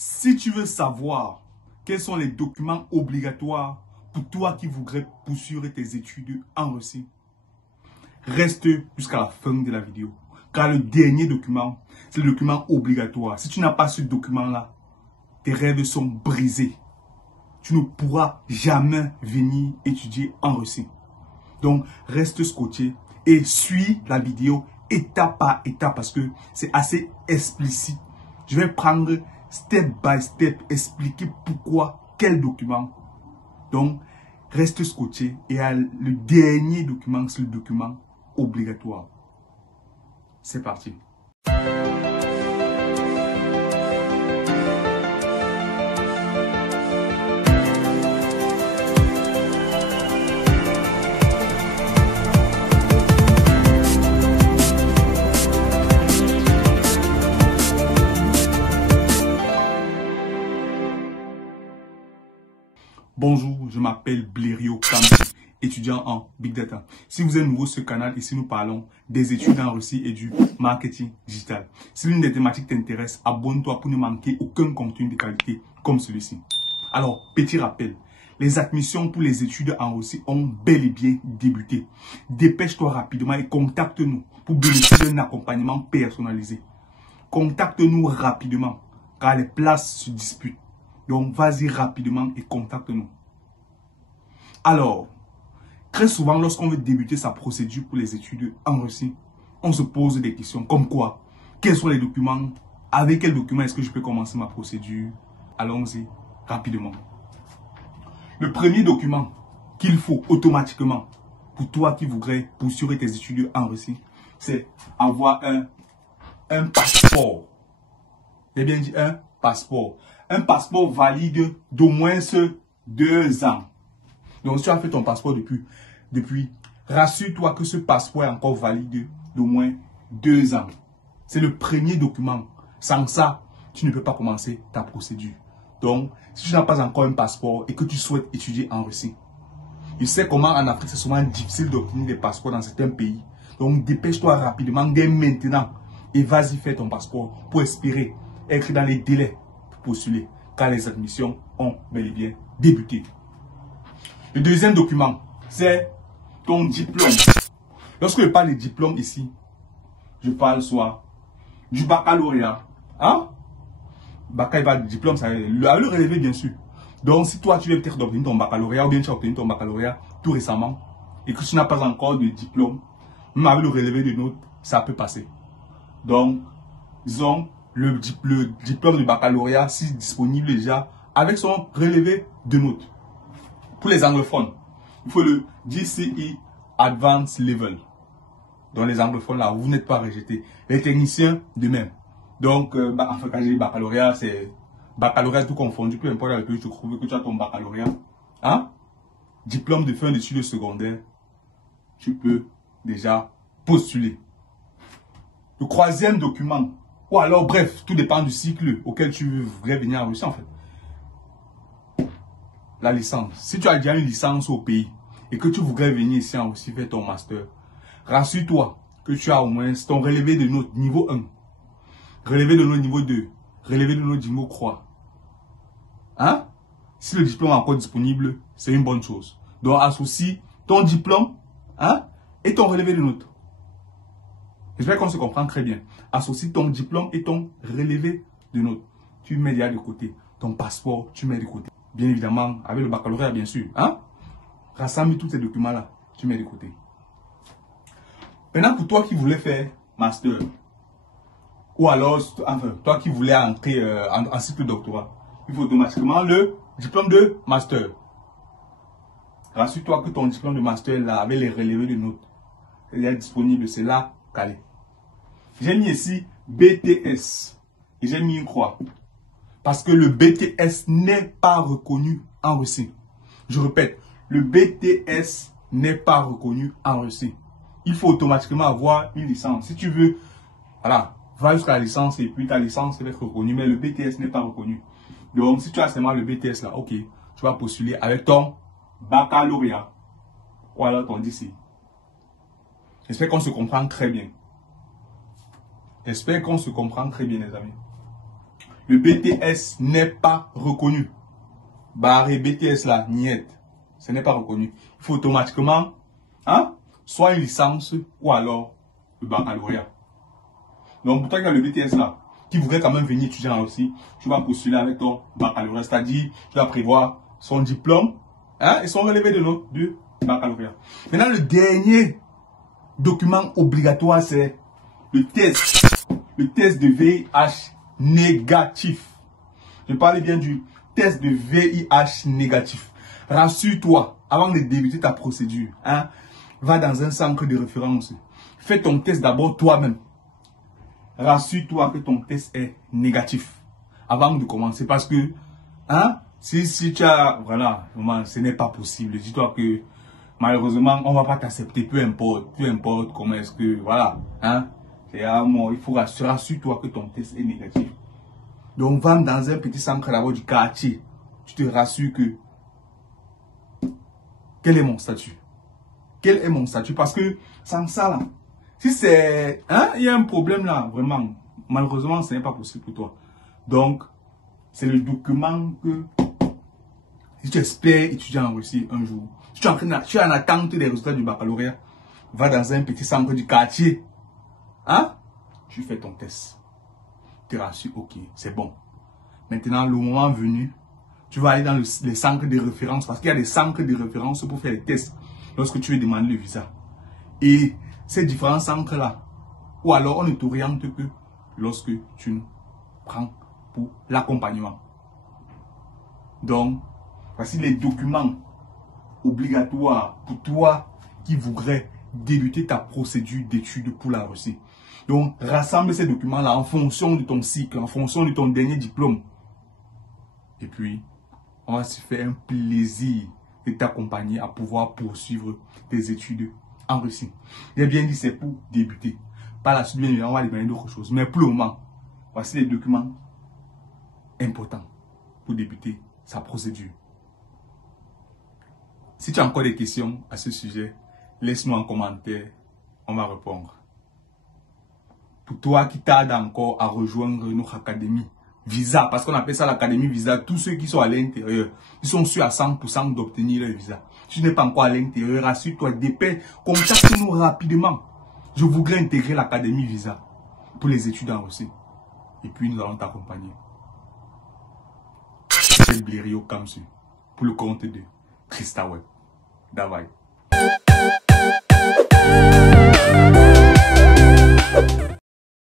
Si tu veux savoir quels sont les documents obligatoires pour toi qui voudrais poursuivre tes études en Russie, reste jusqu'à la fin de la vidéo. Car le dernier document, c'est le document obligatoire. Si tu n'as pas ce document-là, tes rêves sont brisés. Tu ne pourras jamais venir étudier en Russie. Donc, reste scotché et suis la vidéo étape par étape parce que c'est assez explicite. Je vais prendre step by step, expliquer pourquoi, quel document. Donc, reste scotché et le dernier document, c'est le document obligatoire. C'est parti. Bonjour, je m'appelle Blériot Kampi, étudiant en Big Data. Si vous êtes nouveau sur ce canal, ici nous parlons des études en Russie et du marketing digital. Si l'une des thématiques t'intéresse, abonne-toi pour ne manquer aucun contenu de qualité comme celui-ci. Alors, petit rappel, les admissions pour les études en Russie ont bel et bien débuté. Dépêche-toi rapidement et contacte-nous pour bénéficier d'un accompagnement personnalisé. Contacte-nous rapidement car les places se disputent. Donc, vas-y rapidement et contacte-nous. Alors, très souvent, lorsqu'on veut débuter sa procédure pour les études en Russie, on se pose des questions comme quoi? Quels sont les documents? Avec quels documents est-ce que je peux commencer ma procédure? Allons-y rapidement. Le premier document qu'il faut automatiquement pour toi qui voudrais poursuivre tes études en Russie, c'est avoir un passeport. J'ai bien dit un passeport. Un passeport valide d'au moins 2 ans. Donc, si tu as fait ton passeport depuis, rassure-toi que ce passeport est encore valide d'au moins 2 ans. C'est le premier document. Sans ça, tu ne peux pas commencer ta procédure. Donc, si tu n'as pas encore un passeport et que tu souhaites étudier en Russie, je sais comment en Afrique, c'est souvent difficile d'obtenir des passeports dans certains pays. Donc, dépêche-toi rapidement dès maintenant et vas-y faire ton passeport pour espérer être dans les délais pour postuler, car les admissions ont bel et bien débuté. Le deuxième document, c'est ton diplôme. Lorsque je parle de diplôme ici, je parle soit du baccalauréat. Hein? Baccalauréat, diplôme, ça le relevé bien sûr. Donc, si toi, tu viens peut-être d'obtenir ton baccalauréat ou bien tu as obtenu ton baccalauréat tout récemment et que tu n'as pas encore de diplôme, même avec le relevé de notes, ça peut passer. Donc, disons, le diplôme de baccalauréat, si disponible déjà, avec son relevé de notes. Pour les anglophones, il faut le GCE Advanced Level. Donc les anglophones là, vous n'êtes pas rejetés. Les techniciens, de même. Donc, enfin, quand j'ai dit baccalauréat, c'est baccalauréat tout confondu, peu importe le pays, tu trouves que tu as ton baccalauréat. Hein? Diplôme de fin d'études secondaires, tu peux déjà postuler. Le troisième document, ou alors bref, tout dépend du cycle auquel tu voudrais venir en Russie en fait. La licence. Si tu as déjà une licence au pays et que tu voudrais venir ici en Russie faire ton master, rassure-toi que tu as au moins ton relevé de notes niveau 1, relevé de notes niveau 2, relevé de notes niveau 3. Hein? Si le diplôme est encore disponible, c'est une bonne chose. Donc associe ton diplôme, hein, et ton relevé de notes. J'espère qu'on se comprend très bien. Associe ton diplôme et ton relevé de notes. Tu mets déjà de côté. Ton passeport, tu mets de côté. Bien évidemment, avec le baccalauréat, bien sûr. Hein? Rassemble tous ces documents-là. Tu mets de côté. Maintenant, pour toi qui voulais faire master, ou alors, enfin, toi qui voulais entrer en cycle doctorat, il faut automatiquement le diplôme de master. Rassure-toi que ton diplôme de master, là, avec les relevés de notes, il est disponible, c'est là, calé. J'ai mis ici BTS et j'ai mis une croix. Parce que le BTS n'est pas reconnu en Russie. Je répète, le BTS n'est pas reconnu en Russie. Il faut automatiquement avoir une licence. Si tu veux, voilà, va jusqu'à la licence et puis ta licence va être reconnue. Mais le BTS n'est pas reconnu. Donc, si tu as seulement le BTS là, ok, tu vas postuler avec ton baccalauréat. Ou alors ton lycée. J'espère qu'on se comprend très bien. J'espère qu'on se comprend très bien, les amis. le BTS n'est pas reconnu. Barré BTS là, niet. Ce n'est pas reconnu. Il faut automatiquement, hein, soit une licence ou alors le baccalauréat. Donc, pour toi qui as le BTS là, qui voudrait quand même venir étudier en Russie, tu vas postuler avec ton baccalauréat. C'est-à-dire, tu vas prévoir son diplôme, hein, et son relevé de notes de baccalauréat. Maintenant, le dernier document obligatoire, c'est le test de VIH négatif. Je parle bien du test de VIH négatif. Rassure-toi, avant de débuter ta procédure, hein, va dans un centre de référence. Fais ton test d'abord toi-même. Rassure-toi que ton test est négatif avant de commencer. Parce que, hein, si tu as, voilà, vraiment, ce n'est pas possible. Dis-toi que, malheureusement, on ne va pas t'accepter, peu importe comment est-ce que, voilà, hein. Il faut rassure-toi que ton test est négatif. Donc, va dans un petit centre d'abord du quartier. Tu te rassures que, quel est mon statut? Quel est mon statut? Parce que, sans ça, là, si c'est, hein, il y a un problème là, vraiment, malheureusement, ce n'est pas possible pour toi. Donc, c'est le document que, si tu espères étudier en Russie un jour, si tu es en attente des résultats du baccalauréat, va dans un petit centre du quartier, hein, tu fais ton test. Tu te rassures, ok, c'est bon. Maintenant, le moment venu, tu vas aller dans les centres de référence, parce qu'il y a des centres de référence pour faire les tests, lorsque tu veux demander le visa. Et ces différents centres-là, ou alors on ne t'oriente que lorsque tu prends pour l'accompagnement. Donc, voici les documents obligatoires pour toi qui voudrais débuter ta procédure d'études pour la Russie. Donc, rassemble ces documents-là en fonction de ton cycle, en fonction de ton dernier diplôme. Et puis, on va se faire un plaisir de t'accompagner à pouvoir poursuivre tes études en Russie. J'ai bien dit, c'est pour débuter. Par la suite, bien évidemment, on va demander d'autres choses. Mais pour le moment, voici les documents importants pour débuter sa procédure. Si tu as encore des questions à ce sujet, laisse-nous en commentaire, on va répondre. Pour toi qui tarde encore à rejoindre notre académie Visa, parce qu'on appelle ça l'académie Visa, tous ceux qui sont à l'intérieur, ils sont sûrs à 100% d'obtenir leur visa. Si tu n'es pas encore à l'intérieur, rassure-toi, contacte-nous rapidement. Je voudrais intégrer l'académie Visa pour les études en Russie. Et puis nous allons t'accompagner. C'est Blériot Kamsu pour le compte de Christa Web. Davai.